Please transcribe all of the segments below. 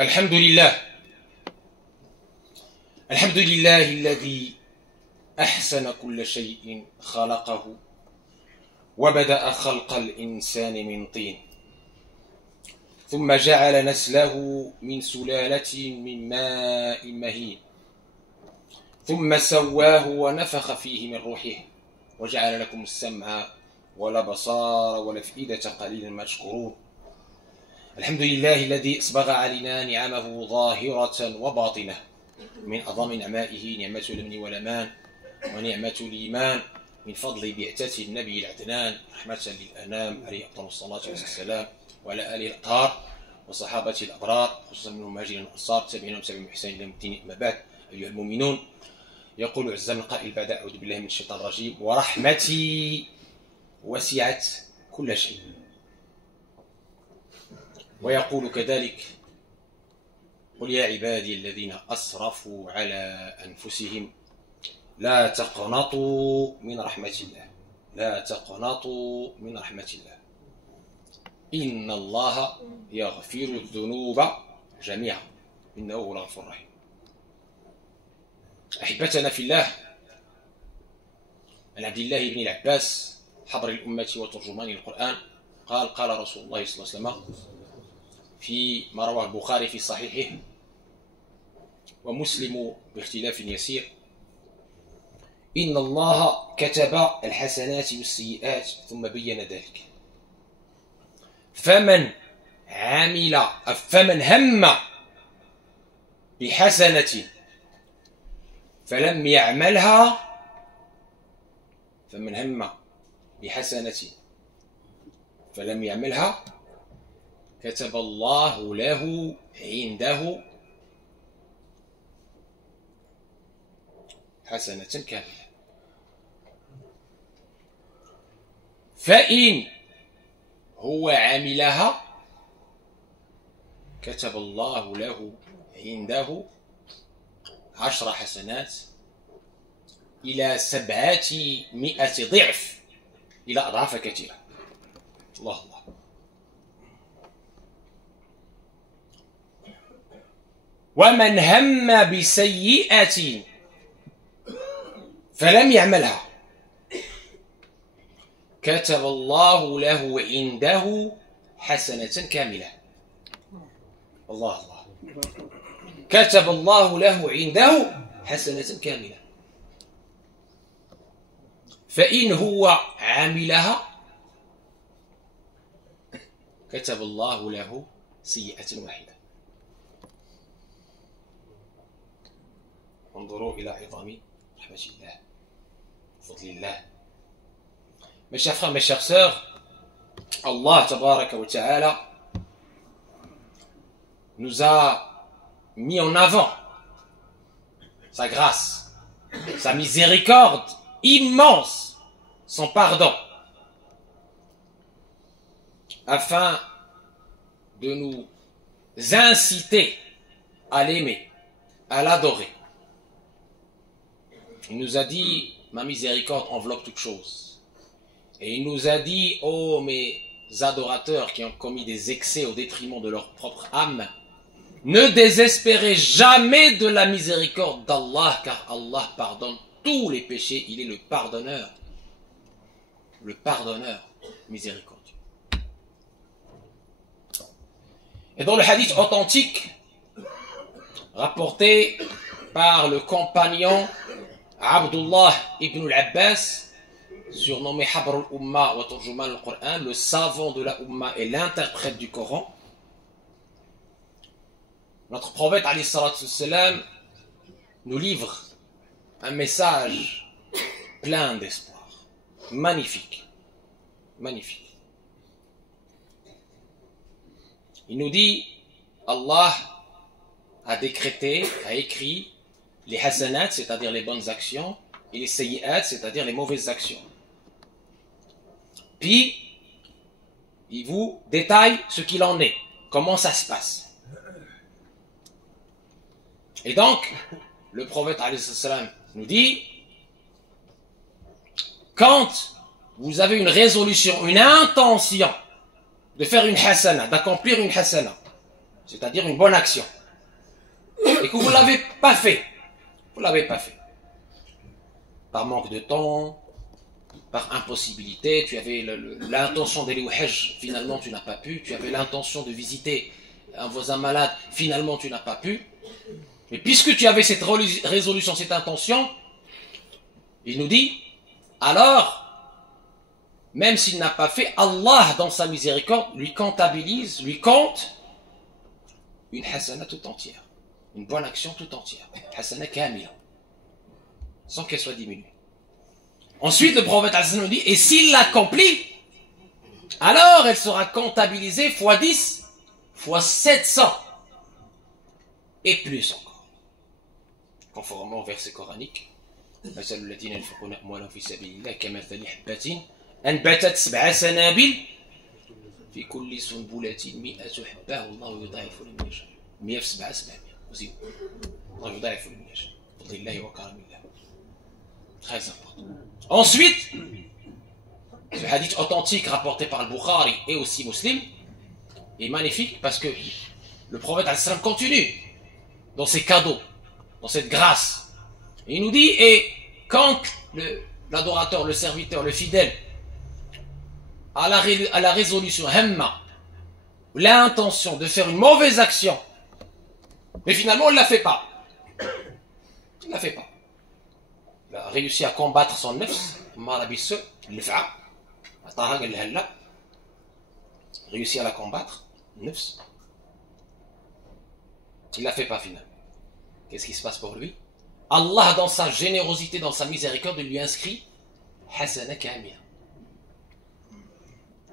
الحمد لله الحمد لله الذي أحسن كل شيء خلقه وبدأ خلق الإنسان من طين ثم جعل نسله من سلالة من ماء مهين ثم سواه ونفخ فيه من روحه وجعل لكم السمع والأبصار والأفئدة قليلا ما تشكرون. الحمد لله الذي أسبغ علينا نعمه ظاهرة وباطنة، من أعظم نعمائه نعمة الأمن والأمان ونعمة الإيمان، من فضل بعثة النبي العدنان رحمة للأنام عليه أفضل الصلاة والسلام، وعلى آله الأطهار وصحابته الأبرار خصوصا من المهاجرين والأنصار تابعين وتابعين بإحسان إلى يوم الدين. أما بعد أيها المؤمنون، يقول عز من قائل بعد أعوذ بالله من الشيطان الرجيم: ورحمتي وسعت كل شيء. ويقول كذلك: قل يا عبادي الذين أسرفوا على أنفسهم لا تقنطوا من رحمة الله، لا تقنطوا من رحمة الله، إن الله يغفر الذنوب جميعا إنه هو الغفور الرحيم. أحبتنا في الله، عن عبد الله بن العباس حبر الأمة وترجمان القرآن قال: قال رسول الله صلى الله عليه وسلم فيما رواه البخاري في صحيحه ومسلم باختلاف يسير: إن الله كتب الحسنات والسيئات ثم بين ذلك، فمن هم بحسنة فلم يعملها، فمن هم بحسنة فلم يعملها كتب الله له عنده حسنة كاملة، فإن هو عملها كتب الله له عنده 10 حسنات إلى 700 ضعف، إلى أضعاف كثيرة. الله الله. ومن هم بسيئة فلم يعملها كتب الله له عنده حسنة كاملة. الله الله. كتب الله له عنده حسنة كاملة، فإن هو عملها كتب الله له سيئة واحدة. انظروا إلى عظام رحمة الله وفضل الله. Mes chers frères, mes chères sœurs, Allah tabaraka wa ta'ala nous a mis en avant sa grâce, sa miséricorde immense, son pardon, afin de nous inciter à l'aimer, à l'adorer. Il nous a dit: ma miséricorde enveloppe toute chose. Et il nous a dit: oh mes adorateurs qui ont commis des excès au détriment de leur propre âme, ne désespérez jamais de la miséricorde d'Allah, car Allah pardonne tous les péchés, il est le pardonneur miséricordieux. Et dans le hadith authentique rapporté par le compagnon Abdullah ibn al-Abbas, surnommé Habr al-Umma wa Turjuman al-Qur'an, le savant de la Umma et l'interprète du Coran, notre prophète alayhi salatu wassalam nous livre un message plein d'espoir, magnifique, magnifique. Il nous dit: Allah a décrété, a écrit les hasanat, c'est-à-dire les bonnes actions, et les sayyi'at, c'est-à-dire les mauvaises actions. Puis, il vous détaille ce qu'il en est, comment ça se passe. Et donc, le prophète alayhi salam nous dit: quand vous avez une résolution, une intention de faire une hasana, d'accomplir une hasana, c'est-à-dire une bonne action, et que vous ne l'avez pas fait, vous ne l'avez pas fait, par manque de temps, par impossibilité, tu avais l'intention d'aller au Hajj, finalement tu n'as pas pu, tu avais l'intention de visiter un voisin malade, finalement tu n'as pas pu, mais puisque tu avais cette résolution, cette intention, il nous dit, alors, même s'il n'a pas fait, Allah, dans sa miséricorde, lui comptabilise, lui compte une hasana tout entière, une bonne action tout entière, hasana kamila, sans qu'elle soit diminuée. Ensuite, le prophète nous dit, et s'il l'accomplit, alors elle sera comptabilisée fois 10, fois 700, et plus encore. Conformément au verset coranique, مثل الذين ينفقون أموالهم في سبيل الله كمثل حبة أنبتت 7 سنابل في كل سنبلة 100 حبة والله يضاعف لمن يشاء 100 في 7 700 وزيد الله يضاعف لمن يشاء بفضل الله وكرم الله. Très important. Ensuite, ce hadith authentique rapporté par le Bukhari et aussi Muslim est magnifique parce que le prophète al-Salam continue dans ses cadeaux, dans cette grâce. Et il nous dit, et quand l'adorateur, le serviteur, le fidèle a la résolution, hamma, l'intention de faire une mauvaise action, mais finalement il ne la fait pas. Il ne la fait pas. Il a réussi à combattre son nefs, réussi à la combattre, nefs. Il ne la fait pas finalement. Qu'est-ce qui se passe pour lui? Allah, dans sa générosité, dans sa miséricorde, lui inscrit hasana kamila.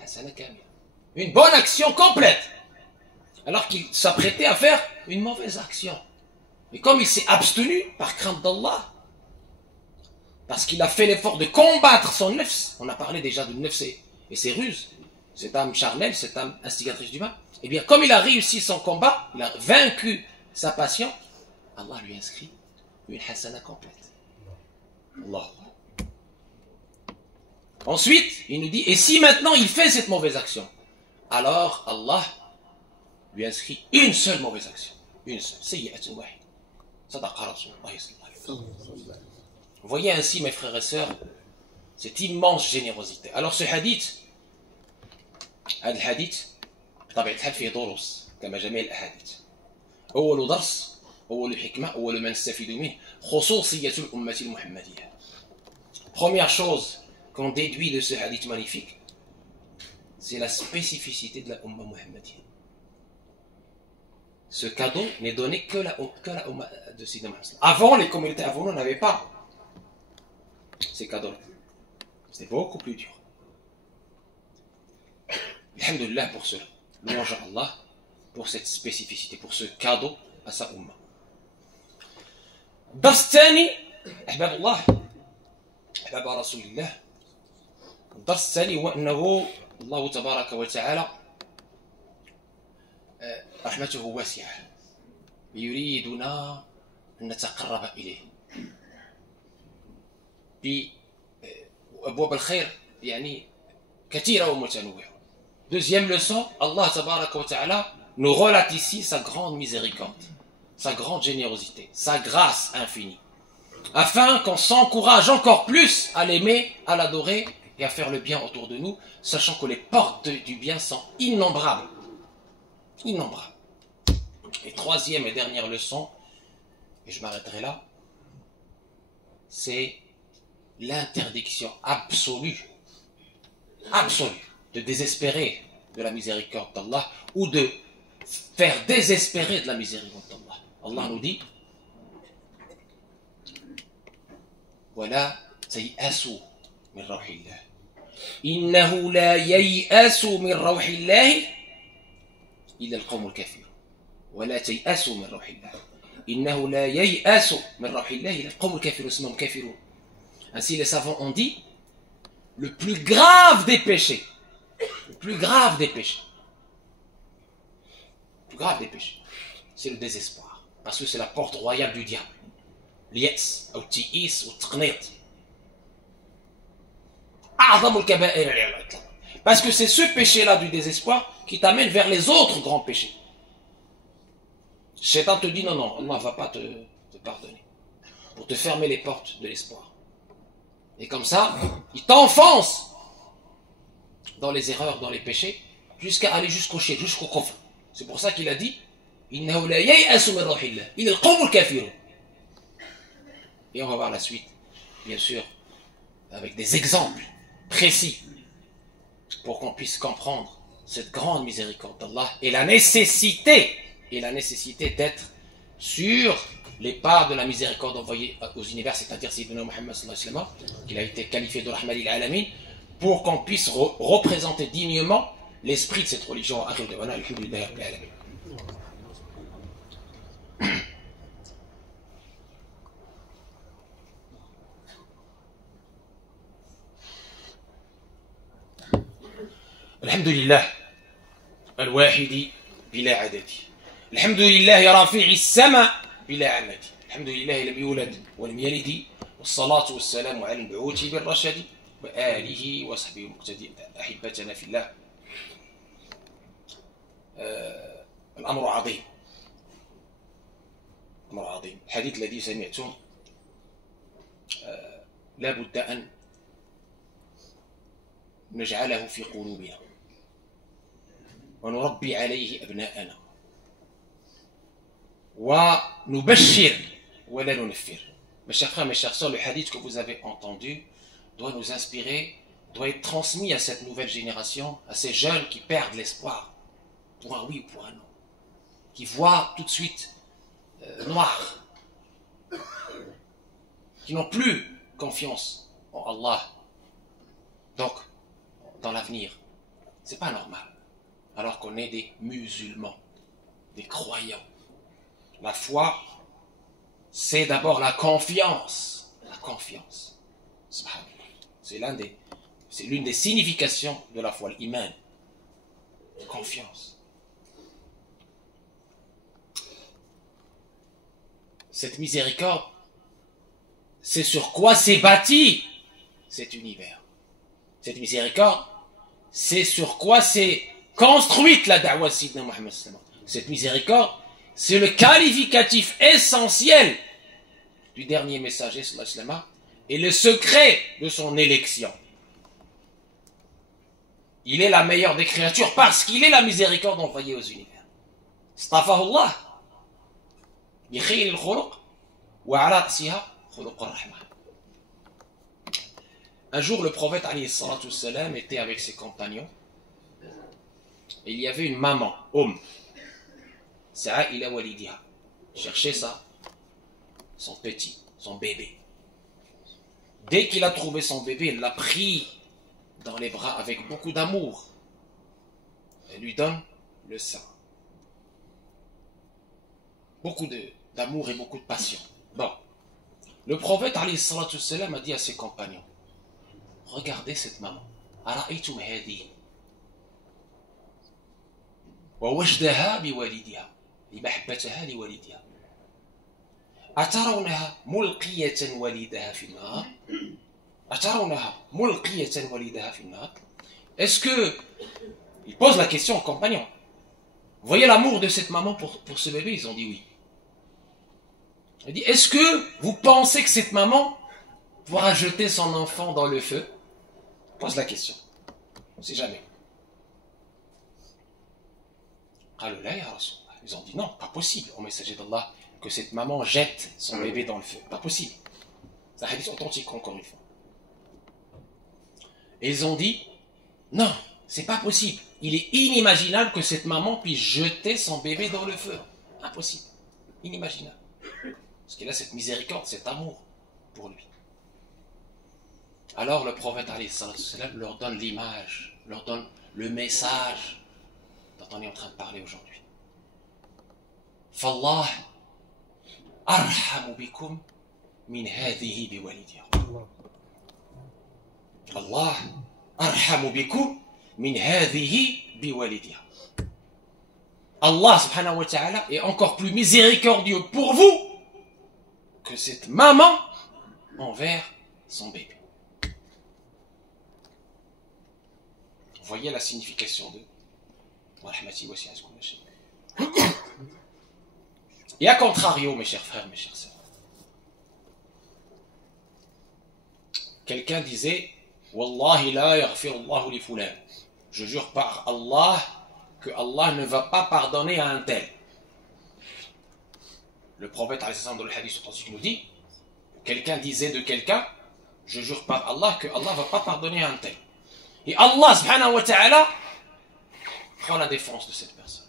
Hasana kamila. Une bonne action complète. Alors qu'il s'apprêtait à faire une mauvaise action. Mais comme il s'est abstenu par crainte d'Allah, parce qu'il a fait l'effort de combattre son nefs, on a parlé déjà de nefs et ses ruses, cette âme charnelle, cette âme instigatrice du mal, et bien comme il a réussi son combat, il a vaincu sa passion, Allah lui inscrit une hasana complète. Allah. Ensuite, il nous dit, et si maintenant il fait cette mauvaise action, alors Allah lui inscrit une seule mauvaise action. Une seule. Sayyi'atun wahid. Sadaqa Rasulullah sallallahu alayhi wa sallam. Vous voyez ainsi, mes frères et sœurs, cette immense générosité. Alors ce hadith, الحديث طبعا الحال فيه دروس كما جميع الأحاديث. أول درس أول حكمة أول ما نستفيد منه خصوصية الأمة المحمدية. Première chose qu'on déduit de ce hadith magnifique, c'est la spécificité de la Ummah muhammadienne. Ce cadeau n'est donné que la Ummah de Sayyidina Muhammad. Avant, les communautés avant nous n'avaient pas ces cadeaux-là. C'était beaucoup plus dur. Alhamdulillah pour cela. Louange à Allah pour cette spécificité, pour ce cadeau à sa Ummah. الدرس الثاني أحباب الله أحباب رسول الله. الدرس الثاني هو أنه الله تبارك وتعالى رحمته واسعة يريدنا أن نتقرب إليه بأبواب الخير يعني كثيرة ومتنوعة. Deuxième leçon, Allah tabaraka wa ta'ala nous relate ici sa grande miséricorde, sa grande générosité, sa grâce infinie, afin qu'on s'encourage encore plus à l'aimer, à l'adorer et à faire le bien autour de nous, sachant que les portes du bien sont innombrables. Innombrables. Et troisième et dernière leçon, et je m'arrêterai là, c'est l'interdiction absolue de désespérer de la miséricorde d'Allah ou de faire désespérer de la miséricorde d'Allah. Allah nous dit ولا تيأسوا من روح الله إنه لا ييأس من روح الله إلا القوم الكافرون ولا تيأسوا من روح الله إنه لا ييأس من روح الله إلا القوم الكافرون اسمهم كافرون. Ainsi les savants ont dit, le plus grave des péchés, c'est le désespoir, parce que c'est la porte royale du diable. اليأس أو التيئيس والتقنيط أعظم الكبائر على الإطلاق. Parce que c'est ce péché-là du désespoir qui t'amène vers les autres grands péchés. Shaitan te dit non, non, Allah ne va pas te pardonner. Pour te fermer les portes de l'espoir. Et comme ça, il t'enfonce dans les erreurs, dans les péchés, jusqu'à aller jusqu'au shirk, jusqu'au kufr. C'est pour ça qu'il a dit Innahu la yay'asu min rawhillah, illa al-qawmul kafirun. Et on va voir la suite, bien sûr, avec des exemples précis pour qu'on puisse comprendre cette grande miséricorde d'Allah et la nécessité d'être sur les parts de la miséricorde envoyée aux univers, c'est-à-dire Sayyidina Muhammad sallallahu alayhi wa sallam, qu'il a été qualifié de Rahman lil Alamin, pour qu'on puisse représenter dignement l'esprit de cette religion. الحمد لله الواحد بلا عدد الحمد لله رافع السماء بلا عمد الحمد لله لم يولد ولم يلد والصلاة والسلام على المبعوث بالرشد وآله وصحبه المقتدين. أحبتنا في الله، الأمر عظيم، أمر عظيم. الحديث الذي سمعتم لا بد أن نجعله في قلوبنا ونربي عليه أبناءنا ونبشر ولا ننفر. Mes chers frères, mes chères sœurs, le hadith que vous avez entendu doit nous inspirer, doit être transmis à cette nouvelle génération, à ces jeunes qui perdent l'espoir pour un oui ou pour un non, qui voient tout de suite noir, qui n'ont plus confiance en Allah, donc dans l'avenir. C'est pas normal, alors qu'on est des musulmans, des croyants. La foi, c'est d'abord la confiance. La confiance. C'est l'une des significations de la foi, l'iman. Confiance. Cette miséricorde, c'est sur quoi s'est bâti cet univers. Cette miséricorde, c'est sur quoi s'est construite la da'wa Sayyidina Muhammad sallallahu alayhi wa sallam. Cette miséricorde, c'est le qualificatif essentiel du dernier messager sallallahu alayhi wa sallam et le secret de son élection. Il est la meilleure des créatures parce qu'il est la miséricorde envoyée aux univers. Stafahullah bi khayr al-khuluq wa ala ra'siha khuluq ar-rahmah. Un jour, le prophète alayhi salatu wassalam était avec ses compagnons et il y avait une maman, Sa'a ila walidiha, cherchait ça, son petit, son bébé. Dès qu'il a trouvé son bébé, il l'a pris dans les bras avec beaucoup d'amour. Elle lui donne le sein. Beaucoup d'amour et beaucoup de passion. Bon, le prophète alayhi salatu wassalam a dit à ses compagnons, regardez cette maman. Ara'aytum hadihi wa wajdaha biwalidiha لمحبتها لوالدها أترونها ملقية والدها في النار أترونها ملقية والدها في النار. Est-ce que, il pose la question aux compagnons, vous voyez l'amour de cette maman pour ce bébé? Ils ont dit oui. Il dit, est-ce que vous pensez que cette maman pourra jeter son enfant dans le feu? Pose la question, on ne sait jamais. قالوا لا يا رسول. Ils ont dit non, pas possible, au messager d'Allah, que cette maman jette son bébé dans le feu. Pas possible. C'est un hadith authentique, encore une fois. Et ils ont dit non, c'est pas possible. Il est inimaginable que cette maman puisse jeter son bébé dans le feu. Impossible. Inimaginable. Parce qu'il a cette miséricorde, cet amour pour lui. Alors le prophète alayhi salam leur donne l'image, leur donne le message dont on est en train de parler aujourd'hui. فالله أرحم بكم من هذه بوالدها. الله أرحم بكم من هذه بوالدها. Allah subhanahu wa ta'ala est encore plus miséricordieux pour vous que cette maman envers son bébé. Vous voyez la signification de wa rahmati wasi'at kulla shay. Et à contrario, mes chers frères, mes chères sœurs, quelqu'un disait Wallahi la yaghfirullahu li fulan. Je jure par Allah que Allah ne va pas pardonner à un tel. Le prophète dans le hadith authentique nous dit, quelqu'un disait de quelqu'un, je jure par Allah que Allah ne va pas pardonner à un tel. Et Allah subhanahu wa ta'ala prend la défense de cette personne.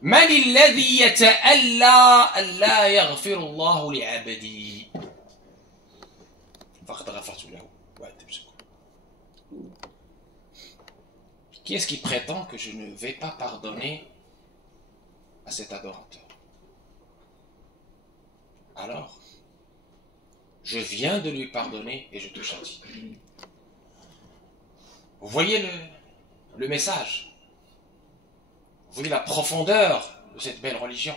Man alladhi yata'alla alla yaghfiru Allahu li'abadi. Faqad ghafartu lahu wa atabshakum. Qui est-ce qui prétend que je ne vais pas pardonner à cet adorateur? Alors, je viens de lui pardonner et je te châtie. Vous voyez le message? Vous voyez la profondeur de cette belle religion?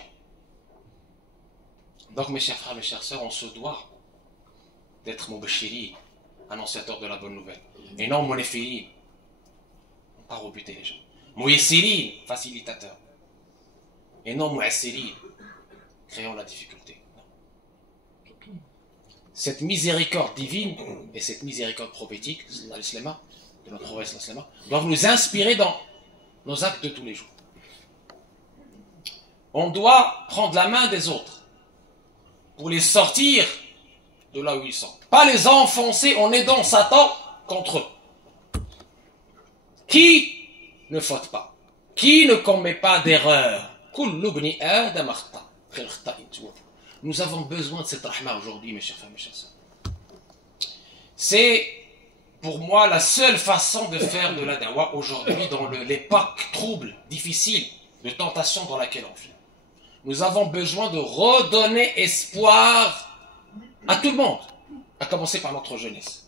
Donc mes chers frères, mes chères sœurs, on se doit d'être mubashiri, annonciateur de la bonne nouvelle, et non monefiri, pas rebuter les gens. Muyassirin, facilitateur, et non mu'assirin, créant la difficulté. Cette miséricorde divine et cette miséricorde prophétique de notre prophète doivent nous inspirer dans nos actes de tous les jours. On doit prendre la main des autres pour les sortir de là où ils sont. Pas les enfoncer en aidant Satan contre eux. Qui ne faute pas? Qui ne commet pas d'erreur? Nous avons besoin de cette rahma aujourd'hui, mes chers frères, mes chères sœurs. C'est pour moi la seule façon de faire de la dawa aujourd'hui dans l'époque trouble, difficile, de tentation dans laquelle on vit. Nous avons besoin de redonner espoir à tout le monde, à commencer par notre jeunesse,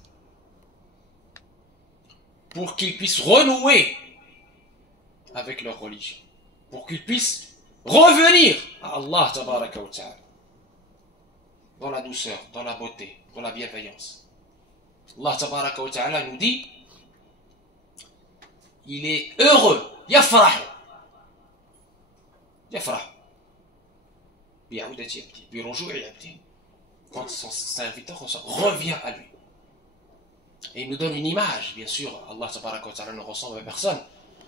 pour qu'ils puissent renouer avec leur religion, pour qu'ils puissent revenir à Allah tabaraka wa ta'ala, dans la douceur, dans la beauté, dans la bienveillance. Allah tabaraka wa ta'ala nous dit, il est heureux, yafrahu, yafrahu, bi'aoudati abdi, bi'ruju'i abdi. Quand son serviteur revient à lui. Et il nous donne une image, bien sûr, Allah tabaraka wa ta'ala ne ressemble à personne.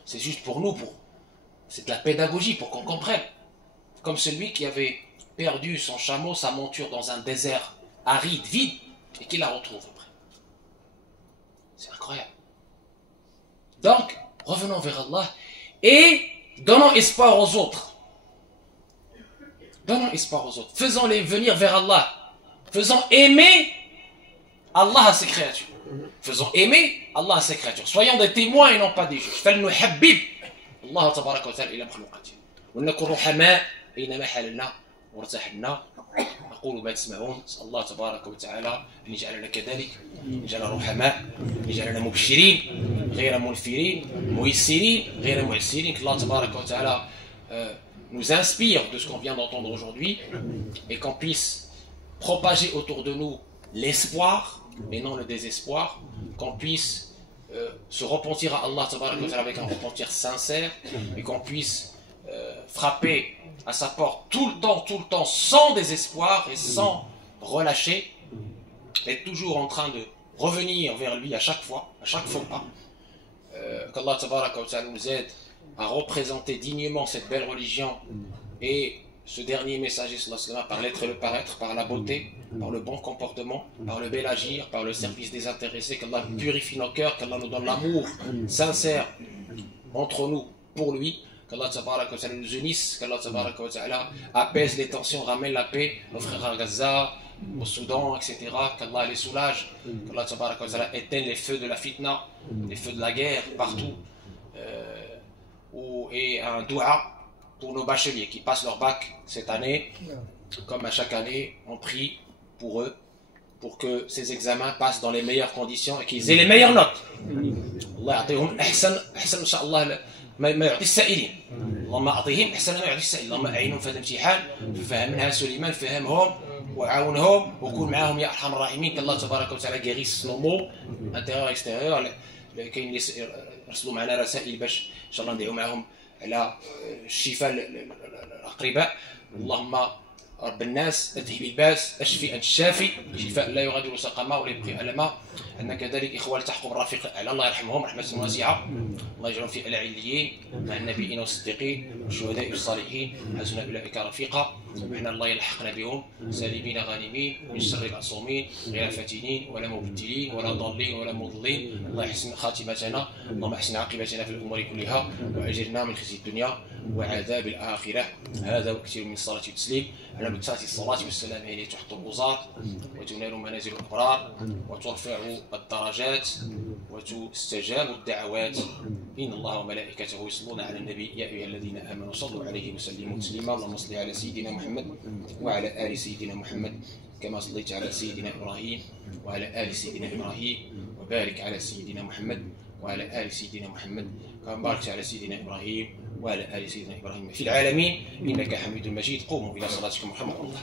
C'est juste pour nous, c'est de la pédagogie pour qu'on comprenne. Comme celui qui avait perdu son chameau, sa monture dans un désert aride, vide, et qui la retrouve après. C'est incroyable. Donc, revenons vers Allah et donnons espoir aux autres. Donnons espoir aux autres. Faisons-les venir vers Allah. Faisons aimer Allah à ses créatures. Faisons aimer Allah à ses créatures. Soyons des témoins et non pas des juges. فلنحبب الله تبارك وتعالى إلى مخلوقاته ونكون رحماء أينما حللنا وارتحلنا. أقول ما تسمعون. أسأل الله تبارك وتعالى أن يجعلنا كذلك، يجعلنا رحماء، يجعلنا مبشرين غير منفرين، ميسرين غير معسرين. الله تبارك وتعالى nous inspire de ce qu'on vient d'entendre aujourd'hui et qu'on puisse propager autour de nous l'espoir et non le désespoir, qu'on puisse se repentir à Allah avec un repentir sincère et qu'on puisse frapper à sa porte tout le temps, sans désespoir et sans relâcher, être toujours en train de revenir vers lui à chaque fois pas. Qu'Allah nous aide à représenter dignement cette belle religion et ce dernier messager par l'être et le paraître, par la beauté, par le bon comportement, par le bel agir, par le service désintéressé. Qu'Allah purifie nos cœurs, qu'Allah nous donne l'amour sincère entre nous pour lui, qu'Allah nous unisse, qu'Allah apaise les tensions, ramène la paix aux frères à Gaza, au Soudan, etc. Qu'Allah les soulage, qu'Allah éteigne les feux de la fitna, les feux de la guerre partout, et un dua pour nos bacheliers qui passent leur bac cette année. Comme à chaque année, on prie pour eux, pour que ces examens passent dans les meilleures conditions et qu'ils aient les meilleures notes. Allah يعطيهم أحسن إن شاء الله ما يعطي السائلين. اللهم أعطيهم أحسن ما يعطي السائلين. اللهم أعينهم في هذا الامتحان فهم منها سليمان فهمهم وعاونهم وكون معهم يا أرحم الراحمين. كالله تبارك وتعالى guérisse nos maux intérieur extérieur. كاين اللي يرسلوا معنا رسائل باش إن شاء الله ندعو معهم على شفاء الأقرباء. اللهم رب الناس اذهب الباس اشفي انت الشافي شفاء لا يغادر سقما ولا يبقي الما. عندنا كذلك اخوه التحقوا بالرفيق الاعلى الله يرحمهم رحمه واسعه، الله يجعلهم في العليين مع النبيين والصديقين والشهداء والصالحين، حسن اولئك رفيقا. وحنا الله يلحقنا بهم سالمين غانمين من شر المعصومين غير فاتنين ولا مبتلين ولا ضالين ولا مضلين. الله يحسن خاتمتنا، اللهم احسن عاقبتنا في الامور كلها واجرنا من خزي الدنيا وعذاب الاخره. هذا وكثير من الصلاه والتسليم على مكثرة الصلاة والسلام حين تحط البصار وتنال منازل الأبرار وترفع الدرجات وتستجاب الدعوات. إن الله وملائكته يصلون على النبي يا أيها الذين آمنوا صلوا عليه وسلموا تسليما. اللهم صل على سيدنا محمد وعلى آل سيدنا محمد كما صليت على سيدنا إبراهيم وعلى آل سيدنا إبراهيم، وبارك على سيدنا محمد وعلى آل سيدنا محمد كما باركت على سيدنا إبراهيم وعلى آل سيدنا إبراهيم في العالمين إنك حميد مجيد. قوموا إلى صلاتكم رحمكم الله.